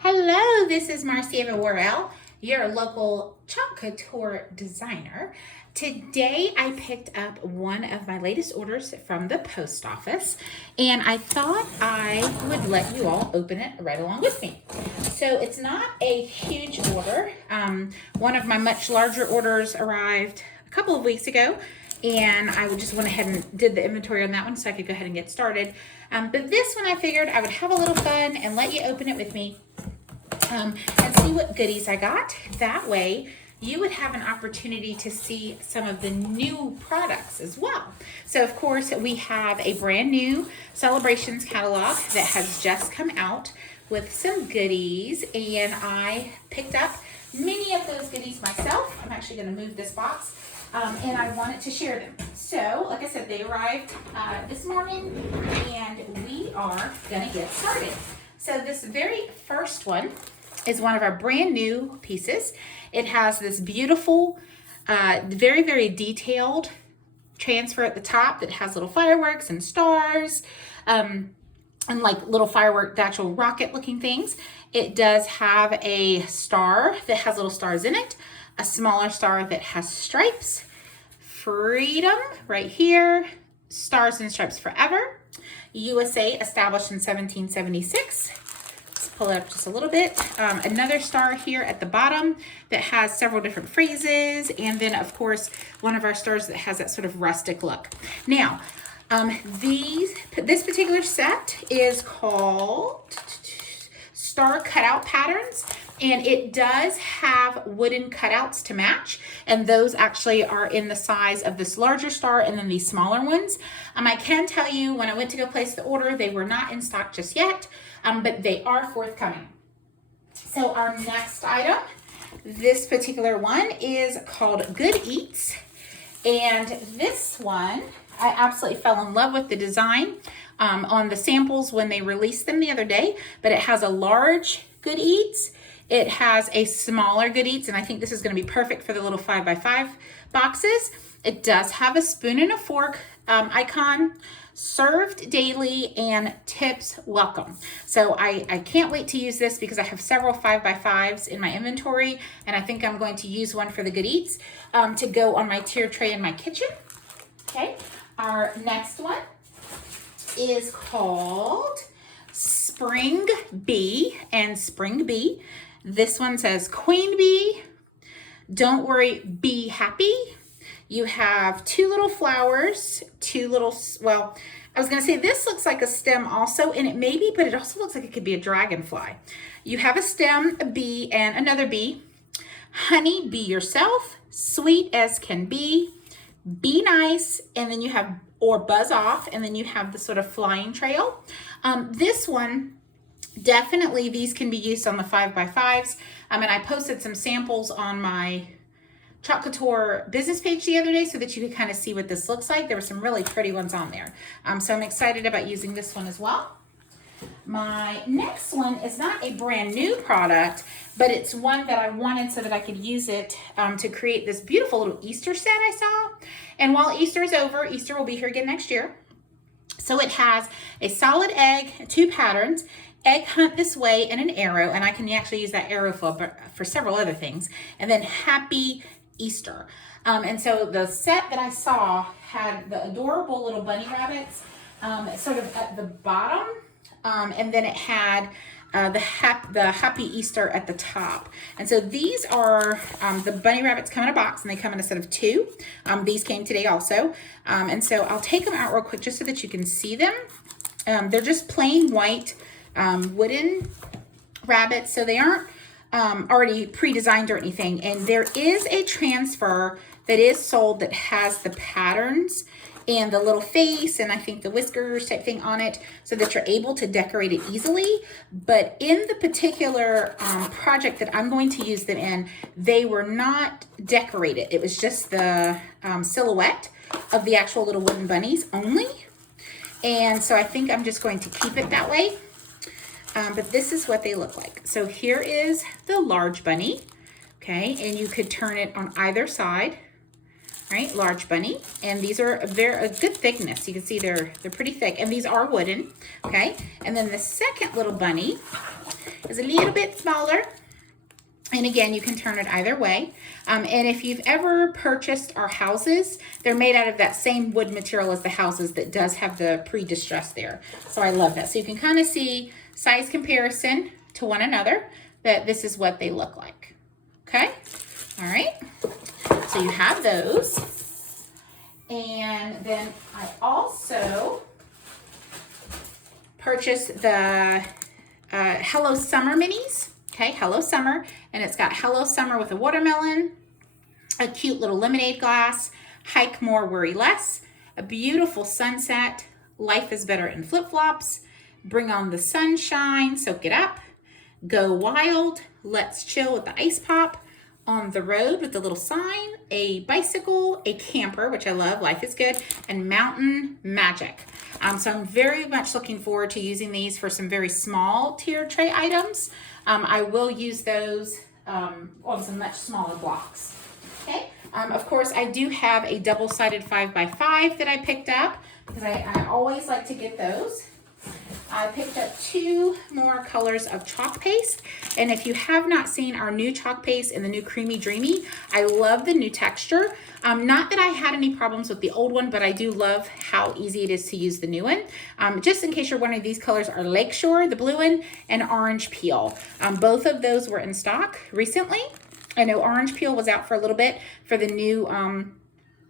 Hello, this is Marcia Worrell, your local Chalk Couture designer. Today I picked up one of my latest orders from the post office, and I thought I would let you all open it right along with me. So it's not a huge order. One of my much larger orders arrived a couple of weeks ago, and I just went ahead and did the inventory on that one so I could go ahead and get started. But this one I figured I would have a little fun and let you open it with me. And see what goodies I got. That way you would have an opportunity to see some of the new products as well. So of course we have a brand new Celebrations catalog that has just come out with some goodies, and I picked up many of those goodies myself. I'm actually going to move this box and I wanted to share them. So like I said, they arrived this morning and we are going to get started. So this very first one is one of our brand new pieces. It has this beautiful, very, very detailed transfer at the top that has little fireworks and stars, and like little firework, the actual rocket looking things. It does have a star that has little stars in it, a smaller star that has stripes, freedom right here, stars and stripes forever, USA established in 1776. Let's pull it up just a little bit. Another star here at the bottom that has several different phrases, and then of course one of our stars that has that sort of rustic look. Now, this particular set is called Star Cutout Patterns, and it does have wooden cutouts to match, and those actually are in the size of this larger star and then these smaller ones. I can tell you when I went to go place the order, they were not in stock just yet, but they are forthcoming. So our next item, this particular one is called Good Eats, and this one, I absolutely fell in love with the design on the samples when they released them the other day, but it has a large Good Eats. It has a smaller Good Eats, and I think this is going to be perfect for the little 5x5 boxes. It does have a spoon and a fork icon, served daily, and tips welcome. So I can't wait to use this because I have several 5x5s in my inventory, and I think I'm going to use one for the Good Eats to go on my tier tray in my kitchen. Okay, our next one is called Spring Bee and Spring Bee. This one says Queen Bee, don't worry, be happy. You have two little flowers, well, I was gonna say this looks like a stem also, and it may be, but it also looks like it could be a dragonfly. You have a stem, a bee, and another bee. Honey, be yourself, sweet as can be nice, and then you have, or buzz off, and then you have the sort of flying trail. This one, definitely these can be used on the 5x5s. And I posted some samples on my Chalk Couture business page the other day so that you could kind of see what this looks like. There were some really pretty ones on there. So I'm excited about using this one as well. My next one is not a brand new product, but it's one that I wanted so that I could use it to create this beautiful little Easter set I saw. And while Easter is over, Easter will be here again next year. So it has a solid egg, two patterns, egg hunt this way, and an arrow, and I can actually use that arrow for several other things, and then happy Easter. And so the set that I saw had the adorable little bunny rabbits sort of at the bottom, and then it had the happy Easter at the top. And so these are the bunny rabbits come in a box, and they come in a set of two. These came today also. And so I'll take them out real quick just so that you can see them. They're just plain white wooden rabbits, so they aren't already pre-designed or anything. And there is a transfer that is sold that has the patterns and the little face and I think the whiskers type thing on it so that you're able to decorate it easily. But in the particular project that I'm going to use them in, they were not decorated. It was just the silhouette of the actual little wooden bunnies only. And so I think I'm just going to keep it that way. But this is what they look like. So here is the large bunny, okay? And you could turn it on either side, right? Large bunny. And these are a good thickness. You can see they're pretty thick, and these are wooden, okay? And then the second little bunny is a little bit smaller. And again, you can turn it either way. And if you've ever purchased our houses, they're made out of that same wood material as the houses that does have the pre-distressed there. So I love that. So you can kind of see size comparison to one another, that this is what they look like. Okay? All right. So you have those. And then I also purchased the Hello Summer minis. Okay, Hello Summer, and it's got Hello Summer with a watermelon, a cute little lemonade glass, hike more, worry less, a beautiful sunset, life is better in flip-flops, bring on the sunshine, soak it up, go wild, let's chill with the ice pop, on the road with the little sign, a bicycle, a camper, which I love, life is good, and mountain magic. So I'm very much looking forward to using these for some very small tier tray items. I will use those on some much smaller blocks. Okay. Of course, I do have a double-sided 5x5 that I picked up because I always like to get those. I picked up 2 more colors of chalk paste, and if you have not seen our new chalk paste in the new Creamy Dreamy, I love the new texture. Not that I had any problems with the old one, but I do love how easy it is to use the new one. Just in case you're wondering, these colors are Lakeshore, the blue one, and Orange Peel. Both of those were in stock recently. I know Orange Peel was out for a little bit for the new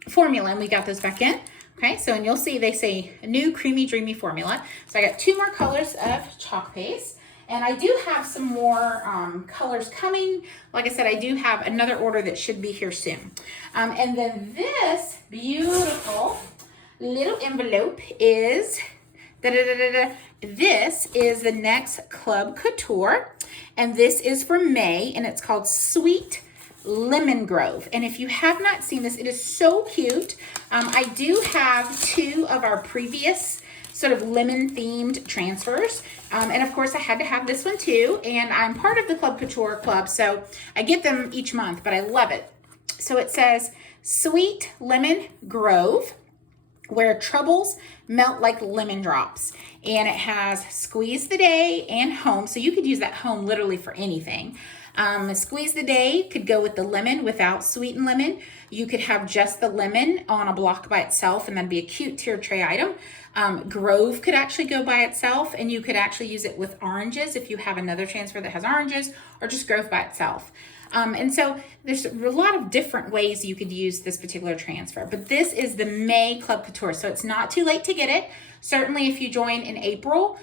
formula, and we got those back in. Okay, so and you'll see they say a new Creamy Dreamy formula. So I got 2 more colors of chalk paste, and I do have some more colors coming. Like I said, I do have another order that should be here soon. And then this beautiful little envelope is, this is the next Club Couture, and this is for May, and it's called Sweet Lemon Grove. And if you have not seen this, it is so cute. I do have 2 of our previous sort of lemon themed transfers. And of course I had to have this one too. And I'm part of the Club Couture Club, so I get them each month, but I love it. So it says Sweet Lemon Grove, where troubles melt like lemon drops. And it has Squeeze the Day and Home. So you could use that home literally for anything. Squeeze the Day could go with the lemon without sweetened lemon. You could have just the lemon on a block by itself, and that'd be a cute tier tray item. Grove could actually go by itself, and you could actually use it with oranges if you have another transfer that has oranges, or just Grove by itself. And so there's a lot of different ways you could use this particular transfer, but this is the May Club Couture, so it's not too late to get it. Certainly if you join in April,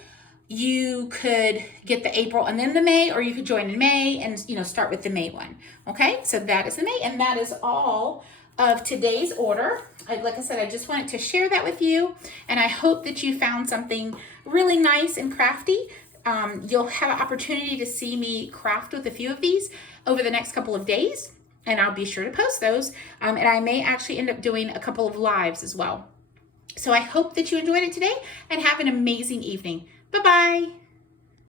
you could get the April and then the May, or you could join in May and start with the May one. Okay, so that is the May, and that is all of today's order. Like I said, I just wanted to share that with you, and I hope that you found something really nice and crafty. You'll have an opportunity to see me craft with a few of these over the next couple of days, and I'll be sure to post those. And I may actually end up doing a couple of lives as well. So I hope that you enjoyed it today, and have an amazing evening. Bye-bye.